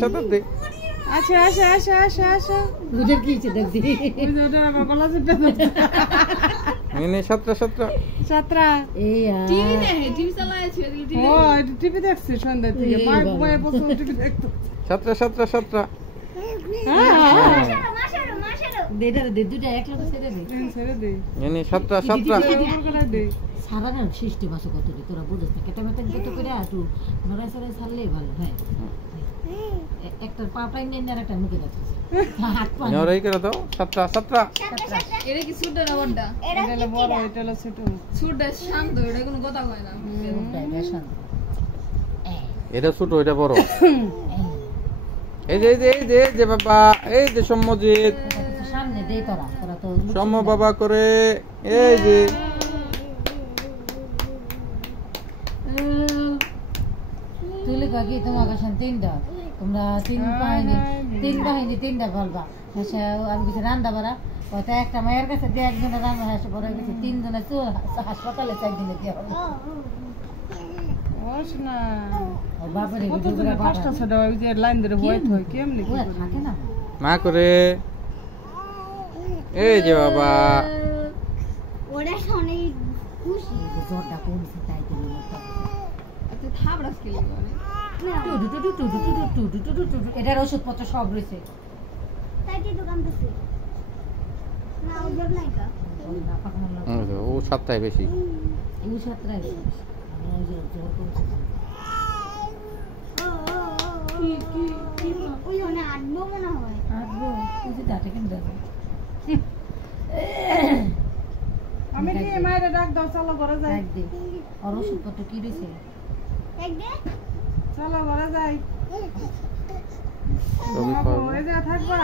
শতাব্দী আচ্ছা আচ্ছা আচ্ছা আচ্ছা আচ্ছা বুঝে কি দেখছি ওটা আমার গলা চেপে সতেরো এই টিভি দেখে টিভি চালাইছে টিভি ও এটা টিভি দেখছে সন্ধ্যা থেকে মা বয়ে বসে টিভি দেখতো সতেরো দেটা দে দুটা এক লোক ছেড়ে দে সতেরো দে সারা না সিস্টেম আছে কত তোরা বুঝছ না কেটে মেটে কত করে আটু নড়াই সরাই ছাড়লেই ভালো হ্যাঁ একটা পাটাই নেন আর একটা মুখে যাচ্ছে হাত পা নরাই করে দাও সতেরো এটা কি সুডা না বড়টা এটা হলো বড় এটা হলো ছোট সুডা শান্ত এটা কোনো কথা কয় না এটা ছোট এটা বড় এই যে বাবা এই যে সম্মজিৎ সামনে দেই তোরা তো সম্ম বাবা করে এই যে তুলে কাকি তোমার কাছে তিনটা তোমরা তিন বাহিনী তিনটা বলবা আচ্ছা আমি কিছু রান্না বাড়া হয়তো একটা মায়ের কাছে দিয়ে একজনের রান্না হাসে পরে গেছে তিনজনে তো হাসপাতালে 4 দিনে দিয়ে হবে না বাপরে কষ্ট ছোট ওই যে লাইন ধরে হোয়াইট হয় কেমনে কি থাকে না মা করে এই যে বাবা ওরা শুনে খুশি যে জ্বরটা কমছে তাই তুমি এত থাবড়াস কি লাগে এটার ওষুধপত্র সব রয়েছে তাই কি দোকান দিছে না ওজন নাই কা ও সপ্তাহে বেশি এই সপ্তাহে ওই ওনে আটবো মনে হয় আসবো তুই যে দাঁতে কেন দেবো আমি কি মায়ের ডাক দাও চলো ঘরে যাই একদিন আর ওষুধপত্র কি রয়েছে এক দে চলো ঘরে যাই রবি এই যে থাকবা